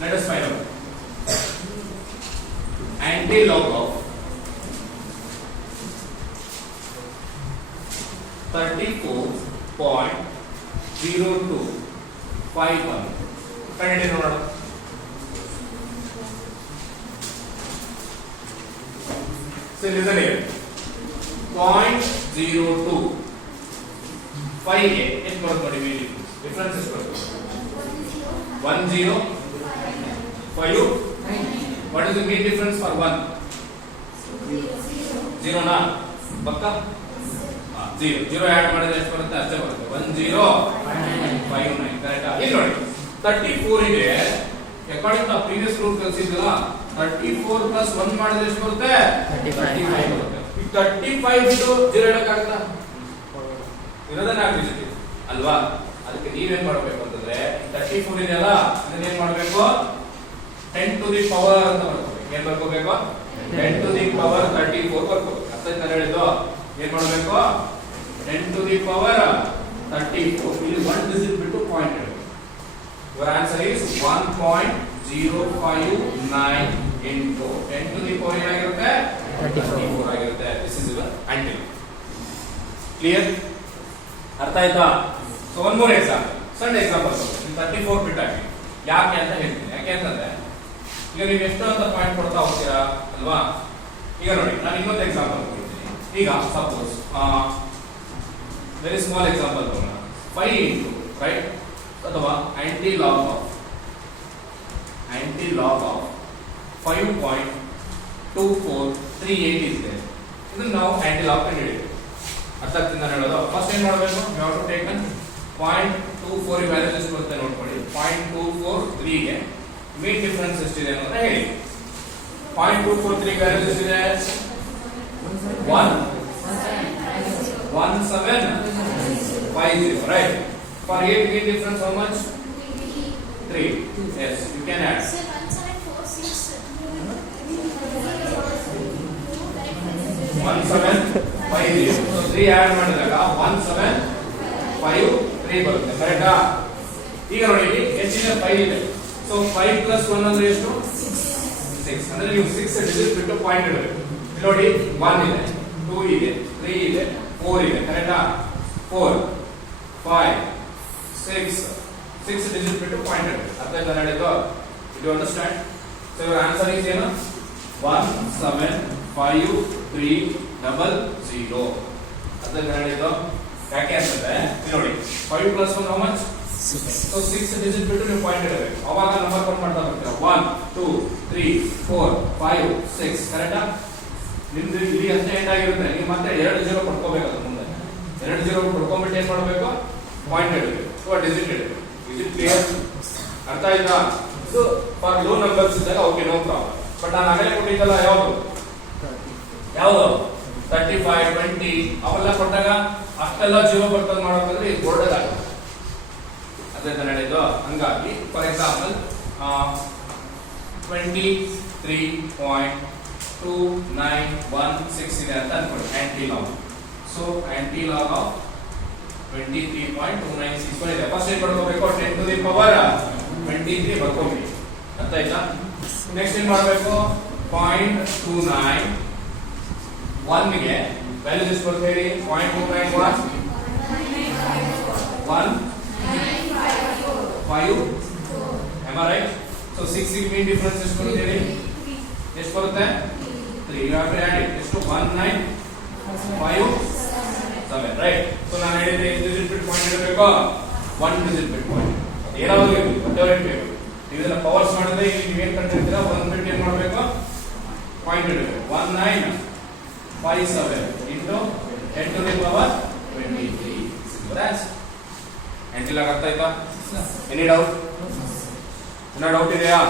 let us find out anti-log of 34.0251 ಕಂಡಿಡಿ ನೋಡೋಣ. So listen here. 0.02 5 ಗೆ ಎಷ್ಟು ಬರುತ್ತೆ ನೋಡಿ ವಿ ಡಿಫರೆನ್ಸ್ ಎಷ್ಟು ಬರುತ್ತೆ 10 5 what is the mean difference for 1 0 ನಾ ಪಕ್ಕಾ 0 ಆಡ್ ಮಾಡಿದ್ರೆ ಎಷ್ಟು ಬರುತ್ತೆ ಅಷ್ಟೇ ಬರುತ್ತೆ 1059 ಕರೆಕ್ಟಾ. ಇಲ್ಲಿ ನೋಡಿ 34 ಇದೆ ಅಕಾರ್ಡಿಂಗ್ ಟು ಪ್ರೀವಿಯಸ್ ರೂಲ್ ಕಲಿಸಿದ್ರಲ್ಲ 34 ಪ್ಲಸ್ 1 ಮಾಡಿದ್ರೆ ಎಷ್ಟು ಬರುತ್ತೆ 35 ಬರುತ್ತೆ. ಈ 35 ಇದು 0 ಇಡಕ್ಕಾಗುತ್ತಾ ಇರೋದನ್ನ ಹಾಕ್ತಿದ್ದೀವಿ ಅಲ್ವಾ. ಅದಕ್ಕೆ ನೀವೇನ್ ಮಾಡಬೇಕು ಅಂತಂದ್ರೆ 34 ಇದೆಯಲ್ಲ ಇದನ್ನ ಏನ್ ಮಾಡಬೇಕು 10 ಟು ದಿ ಪವರ್ ಅಂತ ಬರ್ಕೋಬೇಕು. ಏನ್ ಬರ್ಕೋಬೇಕು 10 ಟು ದಿ ಪವರ್ 34 ಬರ್ಕೋಬೇಕು. ಅರ್ಥ ಆಯ್ತಾ ಹೇಳಿದ್ದು. ಏನ್ ಮಾಡಬೇಕು 10 ಟು ದಿ ಪವರ್ 34 ಇಲ್ಲಿ 1 ಡಿಜಿಟ್ ಬಿಟ್ಟು ಪಾಯಿಂಟ್ ಇಡಬೇಕು. your answer is 1.059 into 10 to the power ಏನಾಗಿರುತ್ತೆ 34 ಆಗಿರುತ್ತೆ. this is your angle. clear ಅರ್ಥ ಆಯ್ತಾ. ಸೊ ಒನ್ ಮೋರ್ ಎಕ್ಸಾಂಪಲ್, ಸಣ್ಣ ಎಕ್ಸಾಂಪಲ್ 34 ಬಿಟ್ ಹಾಕಿ ಯಾಕೆ ಅಂತ ಹೇಳ್ತೀನಿ. ಯಾಕೆ ಅಂತಂದ್ರೆ ಈಗ ನೀವು ಎಷ್ಟು ಅಂತ ಪಾಯಿಂಟ್ ಕೊಡ್ತಾ ಹೋಗ್ತೀರಾ ಅಲ್ವಾ. ಈಗ ನೋಡಿ ನಾನು ಇನ್ನೊಂದು ಎಕ್ಸಾಂಪಲ್ ಕೊಡ್ತೀನಿ. ಈಗ ಸಪೋಸ್ ವೆರಿ ಸ್ಮಾಲ್ ಎಕ್ಸಾಂಪಲ್ ತಗೋಣ 5 into ರೈಟ್ ಅಥವಾ ಆಂಟಿ ಲಾಗ್ ಆಫ್ 5.2438 ಇದೆ. ಇದನ್ನ ನಾವು ಆಂಟಿ ಲಾಗ್ ಕಂಡುಹಿಡಿಯಬೇಕು. ಅರ್ಥ ಆಗ್ತಿದೆ ನಾನು ಹೇಳೋದು. ಫಸ್ಟ್ ಏನ್ ಮಾಡಬೇಕು you have to take 0.24 value ಎಷ್ಟು ಬರುತ್ತೆ ನೋಡ್ಕೊಳ್ಳಿ. 0.243 ಗೆ ಮೀನ್ ಡಿಫರೆನ್ಸ್ ಎಷ್ಟಿದೆ ಅಂತ ಹೇಳಿ. 0.243 ವ್ಯಾಲ್ಯೂ ಎಷ್ಟಿದೆ 1750 right. For 8 mean difference how much 3. yes you can add. Sir, 1746 1750 so 3 add ಮಾಡಿದಾಗ 1753 ಬರುತ್ತೆ ಕರೆಕ್ಟಾ. ಈಗ ನೋಡಿ ಇಲ್ಲಿ ಹೆಚ್ಚಿನ 5 ಇದೆ. ಸೊ 5 plus 1 ಅಂದ್ರೆ ಎಷ್ಟು 6 ಅಂದ್ರೆ ನೀವು 6 ಡಿಜಿಟ್ ಬಿಟ್ಟು ಪಾಯಿಂಟ್ ಇಡಬೇಕು. ಇಲ್ಲಿ ನೋಡಿ 1 ಇದೆ 2 ಇದೆ 3 ಇದೆ 4 ಇದೆ ಕರೆಕ್ಟಾ. 4 5 6 ಡಿಜಿಟ್ ಬಿಟ್ಟು ಪಾಯಿಂಟ್ ಇಡಬೇಕು. ಅರ್ಥ ಆಯ್ತಾ ಹೇಳಿದ್ದು. You understand. So your answer is ಏನು 17530. ಅರ್ಥ ಆಯ್ತಾ ಹೇಳಿದ್ದು. ಯಾಕೆ ಅಂತಂದ್ರೆ ನೋಡಿ 5 plus 1 how much 6. So 6 digit ಬಿಟ್ಟು ನೀವು ಪಾಯಿಂಟ್ ಇಡಬೇಕು. ಅವಾಗ ನಂಬರ್ ಕೌಂಟ್ ಮಾಡ್ತಾ ಬರ್ತೀರಾ 1 2 3 4 5 6 ಕರೆಕ್ಟಾ. ನಿಮ್ದು ಇಲ್ಲಿ ಅಷ್ಟೇ ಎಂಡ್ ಆಗಿರುತ್ತೆ. ನೀವು ಮತ್ತೆ 2 0 ಪಡ್ಕೋಬೇಕು. ಮುಂದೆ 2 0 ಪಡ್ಕೊಂಡ್ಬಿಟ್ಟು ಏನ್ ಮಾಡಬೇಕು ಪಾಯಿಂಟ್ ಇಡಬೇಕು ಅಥವಾ ಡಿಜಿಟ್ ಇಡಬೇಕು. Is it clear. ಅರ್ಥ ಆಯ್ತಾ. ಸೊ ಫಾರ್ ಲೋ ನಂಬರ್ಸ್ ಇದ್ದಾಗ ಓಕೆ ನೋ ಪ್ರಾಬ್ಲಮ್. ಬಟ್ ನಾನು ಆಗಲೇ ಕೊಟ್ಟಿದ್ದಲ್ಲ ಯಾವುದು 35 20 ಅವೆಲ್ಲ ಕೊಟ್ಟಾಗ ಅಷ್ಟೆಲ್ಲ 0 ಬರ್ತದೆ ಮಾಡೋದಂದ್ರೆ ಇದು ಬೋರ್ಡ್ ಆಗುತ್ತೆ. ಅದೇ ನಾನು ಹೇಳಿದ್ದು. ಹಂಗಾಗಿ ಫಾರ್ ಎಕ್ಸಾಂಪಲ್ 23.2916 ಇದೆ ಅಂತ ಅನ್ಕೊಳ್ಳಿ aunty log. So aunty log of 23.296 ಇದೆ. ಫಸ್ಟ್ ಏನ್ ಬರ್ಕೋಬೇಕು 10 ಟು ದಿ ಪವರ್ 23 ಬರ್ಕೋಬೇಕು. ಅರ್ಥ ಆಯ್ತಾ. ನೆಕ್ಸ್ಟ್ ಏನ್ ಮಾಡಬೇಕು 0.29 1 ಗೆ ವ್ಯಾಲ್ಯೂ ಎಷ್ಟು ಬರುತ್ತೆ ಹೇಳಿ 0.291 1 5 am I right. so 6 ಗೆ ಮೀನ್ ಡಿಫರೆನ್ಸ್ ಎಷ್ಟು ಬರುತ್ತೆ ಹೇಳಿ ಎಷ್ಟು ಬರುತ್ತೆ 3. you have to add it ಎಷ್ಟು 1957 right. so ನಾನು ಹೇಳಿದ್ರೆ ಡಿಜಿಟ್ ಬಿಟ್ ಪಾಯಿಂಟ್ ಇಡಬೇಕು 1 ಡಿಜಿಟ್ ಬಿಟ್ ಪಾಯಿಂಟ್ ಏನಾದರೂ ಇರಲಿ whatever it may be. ನೀವು ಇದನ್ನ ಪವರ್ಸ್ ಮಾಡಿದ್ರೆ ಇಲ್ಲಿ ನೀವು ಏನು ಕಂಡುಹಿಡಿತೀರಾ 1 ಬಿಟ್ ಏನು ಮಾಡಬೇಕು ಪಾಯಿಂಟ್ ಇಡಬೇಕು 1957 into 10 to the power 23. that's aunty log. ಅರ್ಥ ಆಯ್ತಾ. ಎನಿ ಡೌಟ್ ಏನೋ ಡೌಟ್ ಇದೆಯಾ.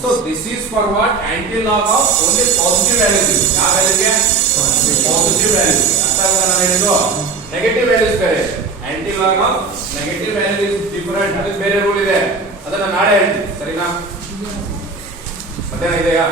So this is for what aunty log of only positive values. ಯಾವ ವ್ಯಾಲ್ಯೂಗೆ ಪಾಸಿಟಿವ್ ವ್ಯಾಲ್ಯೂಸ್. ಅರ್ಥ ಆಗುತ್ತಾ ನಾನು ಹೇಳಿದ್ದು. ನೆಗೆಟಿವ್ ವ್ಯಾಲ್ಯೂಸ್ ಬೇರೆ. Aunty log of negative value is different. ಅದಕ್ಕೆ ಬೇರೆ ರೂಲ್ ಇದೆ. ಅದನ್ನ ನಾಳೆ ಹೇಳ್ತೀನಿ ಸರಿನಾ. ಮಧ್ಯಾಹ್ನ ಇದೆಯಾ.